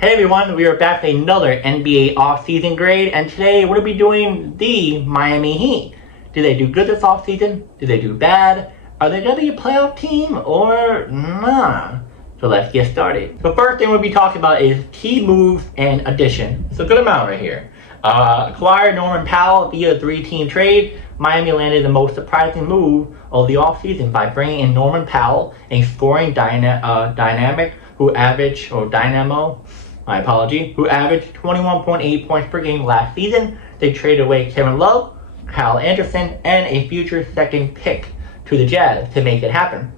Hey everyone, we are back with another NBA offseason grade, and today we're going to be doing the Miami Heat. Do they do good this offseason? Do they do bad? Are they going to be a playoff team or nah? So let's get started. The first thing we'll be talking about is key moves and addition. It's a good amount right here. Acquired Norman Powell via a 3-team trade. Miami landed the most surprising move of the offseason by bringing in Norman Powell, a scoring dynamic who averaged 21.8 points per game last season. They traded away Kevin Love, Kyle Anderson, and a future second pick to the Jazz to make it happen.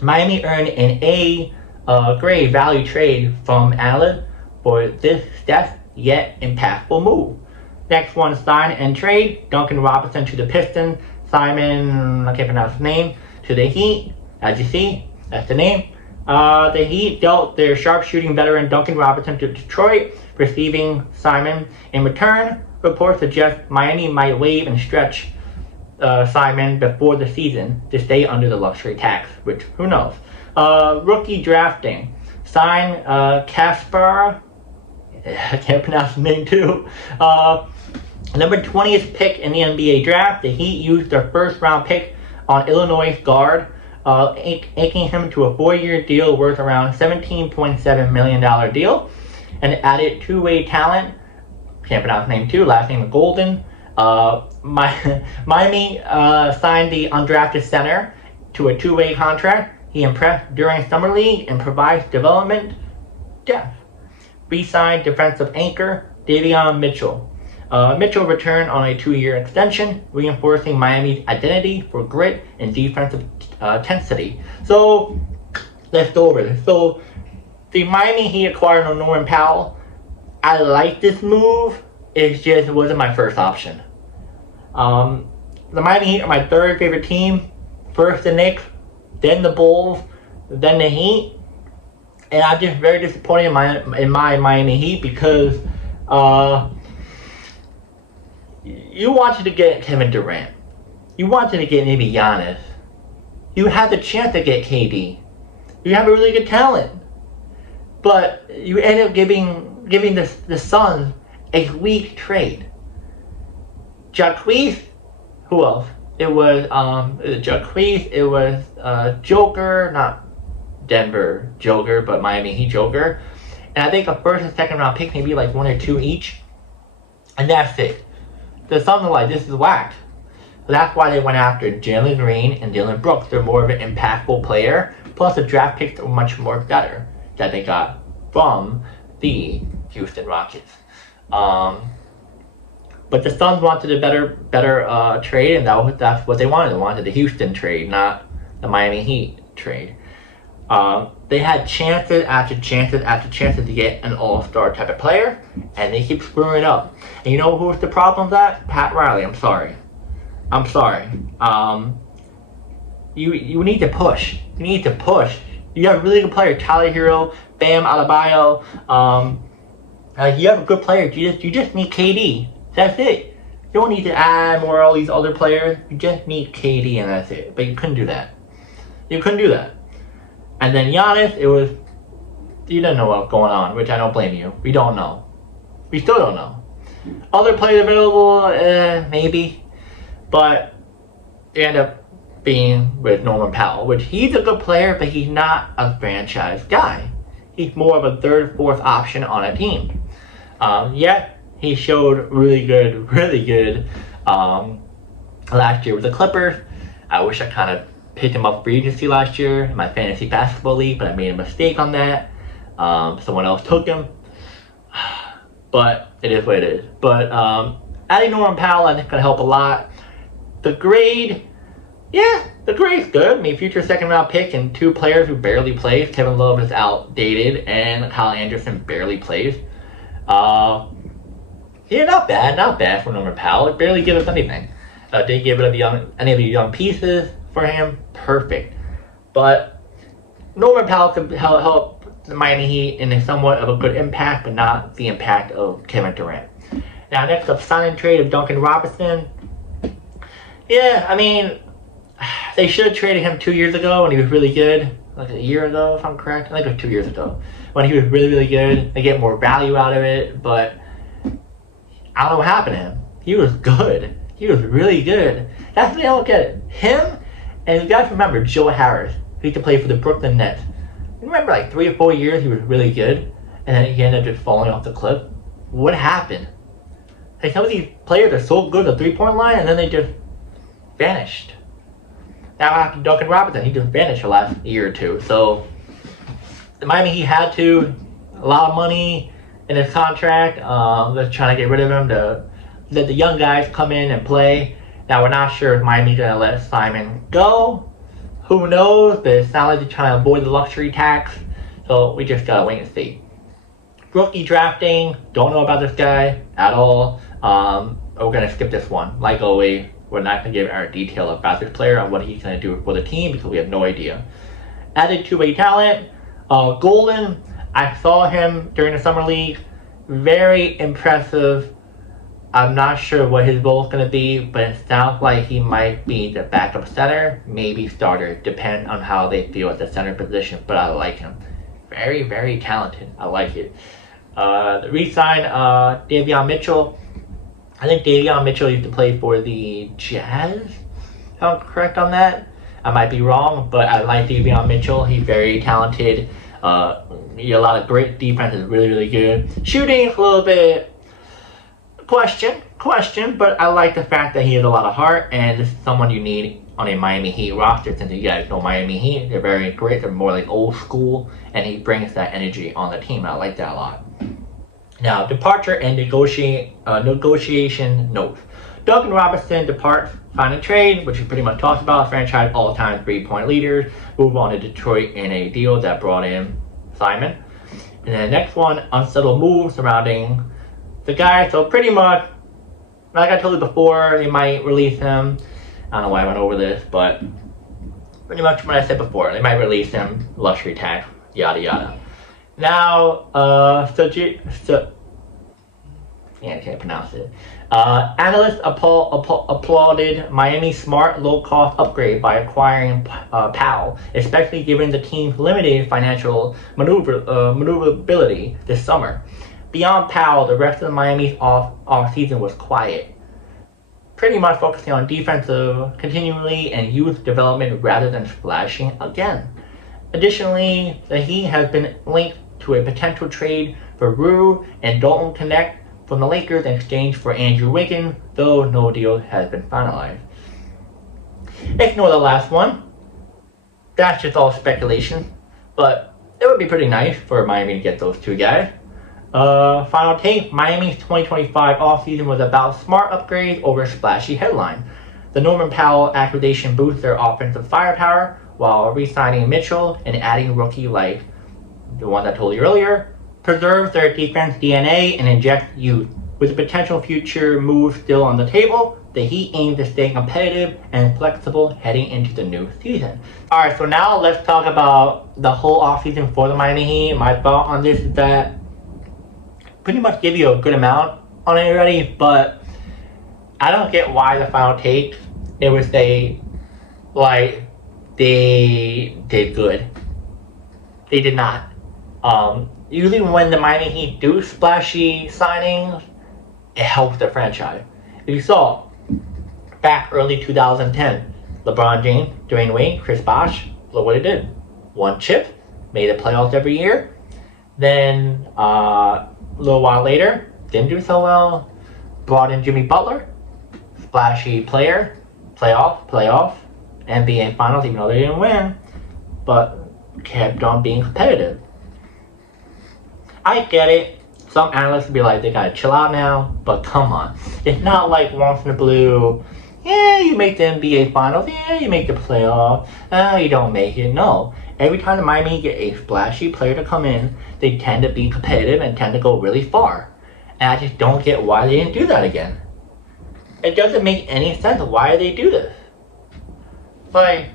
Miami earned an A grade value trade from analysts for this step yet impactful move. Next one, sign and trade. Duncan Robinson to the Pistons. Simon, I can't pronounce his name, to the Heat. As you see, that's the name. The Heat dealt their sharpshooting veteran Duncan Robinson to Detroit, receiving Simon. In return, reports suggest Miami might waive and stretch Simon before the season to stay under the luxury tax, which, who knows. Rookie drafting. Sign Kaspar. I can't pronounce his name too. Number 20th pick in the NBA draft. The Heat used their first round pick on Illinois guard, inking him to a 4-year deal worth around $17.7 million deal, and added two-way talent. Can't pronounce his name too. Last name is Golden. Miami signed the undrafted center to a 2-way contract. He impressed during summer league and provides development depth. Re-signed defensive anchor Davion Mitchell. Mitchell returned on a 2-year extension, reinforcing Miami's identity for grit and defensive intensity. So let's go over this. So the Miami Heat acquired Norman Powell. I like this move. It just wasn't my first option. The Miami Heat are my third favorite team. First the Knicks, then the Bulls, then the Heat. And I'm just very disappointed in my Miami Heat because you wanted to get Kevin Durant. You wanted to get maybe Giannis. You had the chance to get KD. You have a really good talent. But you ended up giving the Suns a weak trade. Jacquees, who else? It was Jacquees, it was Joker, not Denver Joker, but Miami Heat Joker. And I think a first and second round pick, maybe like 1 or 2 each. And that's it. There's something like, this is whack. So that's why they went after Jalen Green and Dylan Brooks. They're more of an impactful player. Plus the draft picks are much more better that they got from the Houston Rockets. But the Suns wanted a better trade, and that's what they wanted. They wanted the Houston trade, not the Miami Heat trade. They had chances after chances after chances to get an all-star type of player, and they keep screwing it up. And you know who's the problem with that? Pat Riley. I'm sorry. You need to push. You have a really good player, Tyler Hero, Bam Adebayo. You have a good player. You just need KD. That's it. You don't need to add more all these other players. You just need KD, and that's it. But you couldn't do that. And then Giannis, you didn't know what was going on, which I don't blame you. We don't know. We still don't know. Other players available, maybe. But they end up being with Norman Powell, which he's a good player, but he's not a franchise guy. He's more of a third, fourth option on a team. Yet, he showed really good last year with the Clippers. I wish I kind of picked him up for agency last year in my fantasy basketball league, but I made a mistake on that. Someone else took him. But it is what it is. But adding Norman Powell, I think, is going to help a lot. The grade's good. I mean, future second round pick and 2 players who barely plays. Kevin Love is outdated, and Kyle Anderson barely plays. Not bad for Norman Powell. It barely gives us anything. Didn't give it any of the young pieces for him. Perfect. But Norman Powell could help the Miami Heat in a somewhat of a good impact, but not the impact of Kevin Durant. Now, next up, sign and trade of Duncan Robinson. Yeah, I mean, they should have traded him 2 years ago when he was really good. Like a year ago, if I'm correct. I think it was 2 years ago. when he was really, really good. They get more value out of it, but I don't know what happened to him. He was good. He was really good. That's what I don't get it. Him, and you guys remember Joe Harris, who used to play for the Brooklyn Nets. You remember like 3 or 4 years he was really good, and then he ended up just falling off the cliff? What happened? Like, some of these players are so good at the 3-point line, and then they just vanished. Now after Duncan Robinson, he just vanished the last year or two. So, Miami, he had to, a lot of money in his contract. They're trying to get rid of him to let the young guys come in and play. Now, we're not sure if Miami's going to let Simon go. Who knows? But it sounds like they're trying to avoid the luxury tax. So, we just got to wait and see. Rookie drafting. Don't know about this guy at all. We're going to skip this one. Like always, we're not going to give our detail about this player on what he's going to do for the team because we have no idea. Added two-way talent. Golden. I saw him during the summer league. Very impressive. I'm not sure what his role is going to be, but it sounds like he might be the backup center, maybe starter, depending on how they feel at the center position, but I like him. Very, very talented. I like it. Re-sign Davion Mitchell. I think Davion Mitchell used to play for the Jazz, if I'm correct on that. I might be wrong, but I like Davion Mitchell. He's very talented. A lot of great defense, is really, really good. Shooting a little bit question, but I like the fact that he has a lot of heart, and this is someone you need on a Miami Heat roster. Since you guys know Miami Heat, they're very great. They're more like old school, and he brings that energy on the team. I like that a lot. Now, departure and negotiation notes. Duncan Robinson departs, sign a trade, which we pretty much talked about. Franchise all-time 3-point leaders. Move on to Detroit in a deal that brought in Simon. And then the next one, unsettled move surrounding the guy. So pretty much, like I told you before, they might release him. I don't know why I went over this, but pretty much what I said before. They might release him, luxury tax, yada yada. Now, I can't pronounce it. Analysts applauded Miami's smart, low-cost upgrade by acquiring Powell, especially given the team's limited financial maneuverability this summer. Beyond Powell, the rest of Miami's off-season was quiet, pretty much focusing on defensive continually and youth development rather than splashing again. Additionally, the Heat has been linked to a potential trade for Rue and Dalton Connect from the Lakers in exchange for Andrew Wiggins, though no deal has been finalized. Ignore the last one. That's just all speculation, but it would be pretty nice for Miami to get those two guys. Final take, Miami's 2025 offseason was about smart upgrades over splashy headline. The Norman Powell acquisition boosts their offensive firepower while re-signing Mitchell and adding rookie like the one I told you earlier, preserves their defense DNA and injects youth. With the potential future moves still on the table, the Heat aim to stay competitive and flexible heading into the new season. Alright, so now let's talk about the whole offseason for the Miami Heat. My thought on this is that pretty much give you a good amount on it already, but I don't get why the final take, it would say, like, they did good. They did not. Usually when the Miami Heat do splashy signings, it helps the franchise. If you saw, back early 2010, LeBron James, Dwayne Wade, Chris Bosh, look what it did. One chip, made the playoffs every year. Then, a little while later, didn't do so well. Brought in Jimmy Butler, splashy player, playoff, NBA Finals, even though they didn't win, but kept on being competitive. I get it. Some analysts will be like, they gotta chill out now, but come on. It's not like once in a blue, yeah, you make the NBA Finals, yeah, you make the playoffs, you don't make it. No. Every time the Miami get a splashy player to come in, they tend to be competitive and tend to go really far. And I just don't get why they didn't do that again. It doesn't make any sense why they do this. Like,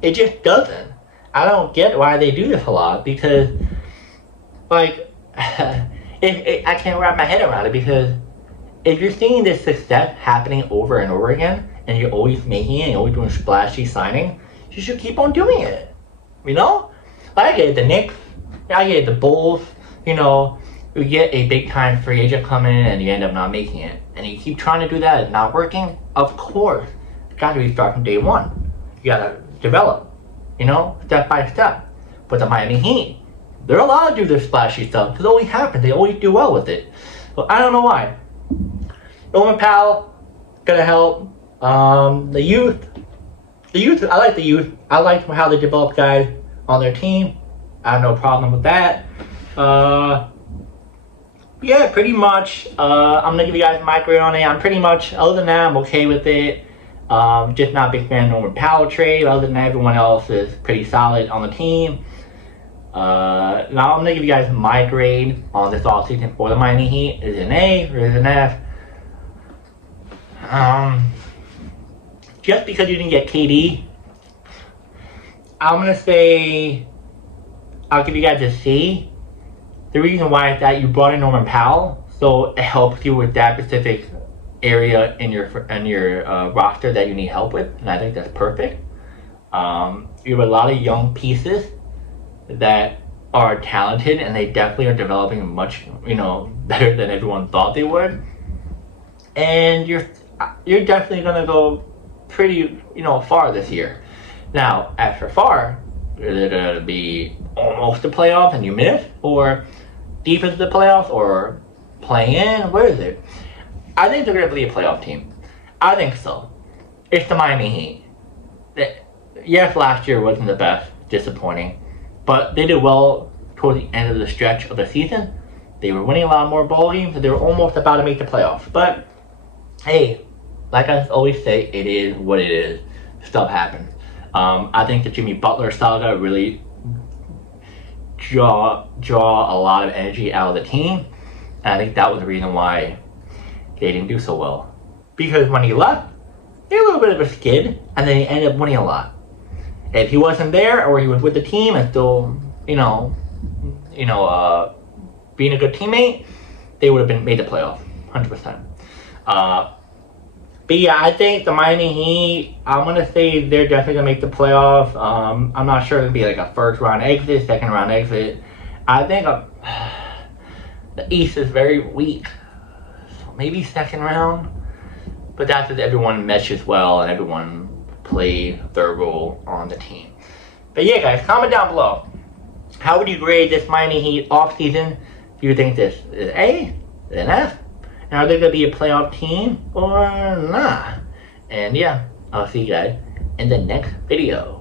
it just doesn't. I don't get why they do this a lot because, like, I can't wrap my head around it because if you're seeing this success happening over and over again and you're always making it and always doing splashy signing, you should keep on doing it. You know? Like I get it, the Knicks, Yeah, the Bulls, you get a big time free agent come in and you end up not making it. And you keep trying to do that, it's not working. Of course, you got to restart from day one. You got to develop, step by step. But the Miami Heat, they're allowed to do this splashy stuff because it always happens. They always do well with it. But I don't know why. Norman Powell, gonna help. The youth, I like the youth. I like how they develop guys on their team. I have no problem with that. Yeah, pretty much. I'm gonna give you guys my grade on it. I'm pretty much, other than that, I'm okay with it. Just not a big fan of Norman Powell trade. Other than that, everyone else is pretty solid on the team. Now I'm gonna give you guys my grade on this offseason for the Miami Heat. Is it an A or is it an F? Just because you didn't get KD, I'm gonna say I'll give you guys a C. The reason why is that you brought in Norman Powell, so it helps you with that specific area in your roster that you need help with, and I think that's perfect. You have a lot of young pieces that are talented, and they definitely are developing much, better than everyone thought they would. And you're definitely gonna go pretty, far this year. Now, as for far, is it gonna be almost the playoffs and you miss, or deep into the playoffs, or playing in? Where is it? I think they're gonna be a playoff team. I think so. It's the Miami Heat. Yes, last year wasn't the best, disappointing, but they did well toward the end of the stretch of the season. They were winning a lot more ball games, and they were almost about to make the playoffs. But hey, like I always say, it is what it is. Stuff happens. I think the Jimmy Butler saga really draw a lot of energy out of the team, and I think that was the reason why they didn't do so well. Because when he left, they had a little bit of a skid, and then he ended up winning a lot. If he wasn't there, or he was with the team and still, being a good teammate, they would have made the playoffs, 100%. But yeah, I think the Miami Heat, I'm going to say they're definitely going to make the playoffs. I'm not sure it'll be like a first round exit, second round exit. I think the East is very weak. So maybe second round. But that's if everyone meshes well and everyone played their role on the team. But yeah, guys, comment down below. How would you grade this Miami Heat offseason? Do you think this is A, an F? And are they going to be a playoff team or not? And yeah, I'll see you guys in the next video.